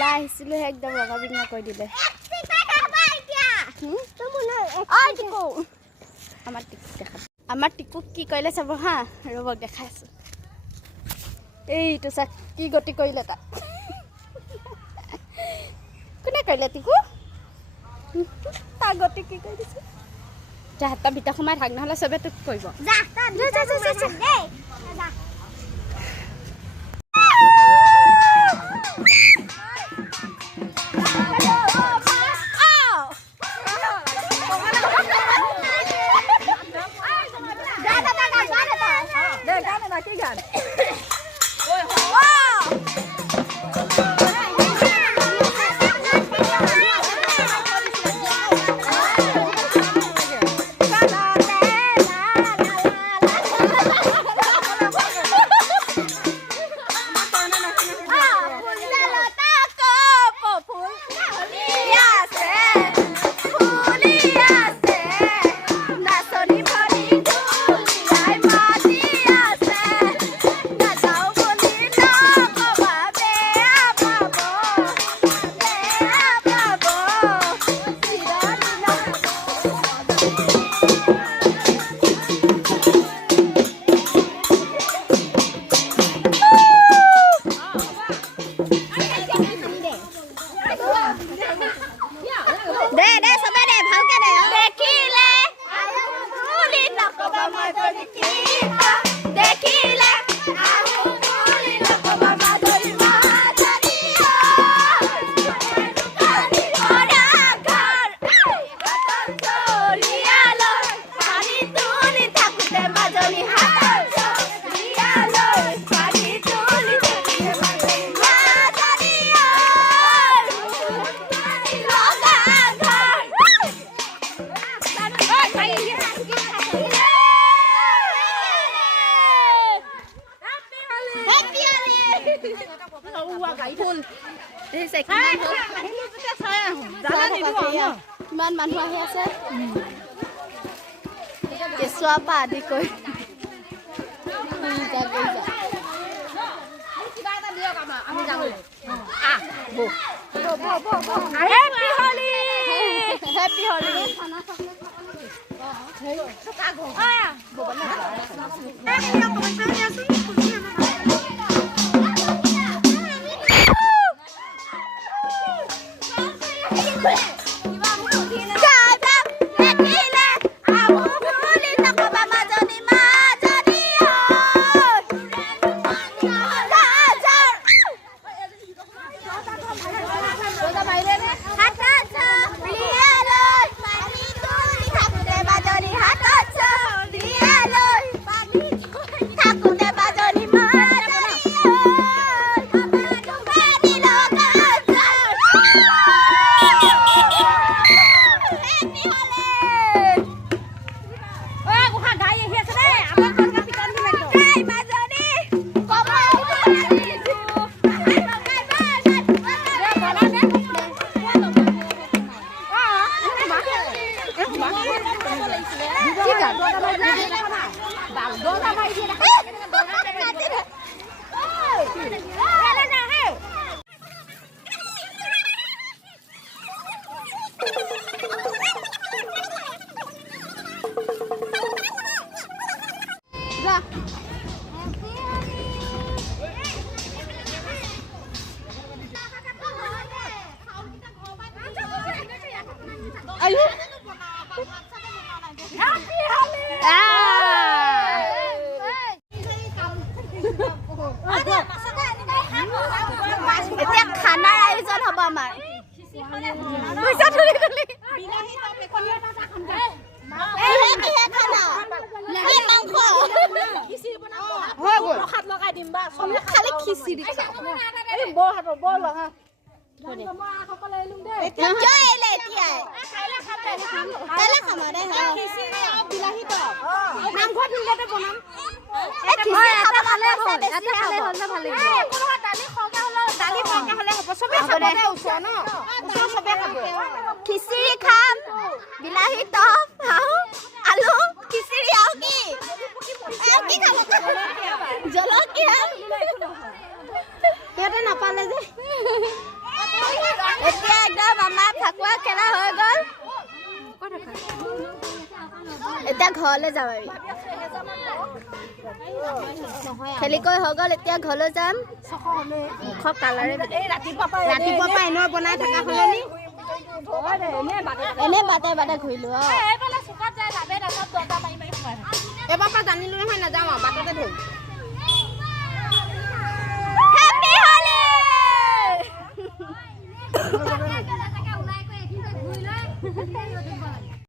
ওলাই আহিছিলোঁ একদম ৰঙা বিঙা কৰি দিলে আমাৰ টিকুক কি কৰিলে চাব হা ৰ'বক দেখাই আছোঁ এইটো চা কি গতি কৰিলে তাত কোনে কৰিলে টিকু তাৰ গতি কি কৰি দিছে যা তাৰ ভিতৰত সোমাই থাক নহ'লে চবে তোক কৰিব কিমান মানুহ আহি আছে কেঁচুৱাৰ পৰা আদি কৰি এতিয়া খানাৰ আয়োজন হ'ব আমাৰ পইচা তুলি তুলি খালি খিচিৰি খিচিৰি খাম বিলাহী টপ আলু খিচিৰি আৰু কি জলকীয়া সিহঁতে নাপালে যে এতিয়া ঘৰলৈ যাম আমি খেলি কৰি হৈ গ'ল এতিয়া ঘৰলৈ যাম কালাৰে ৰাতিপুৱা পৰা এনেও বনাই থকা হ'লে এনে বাটে ঘূৰিলো এইফালে চুকত যায় লাভে নাচাব দৰ্জা মাৰি মাৰি সোমাই এবাৰ পৰা জানিলো নহয় নাযাওঁ আৰু বাটতে ধৰিম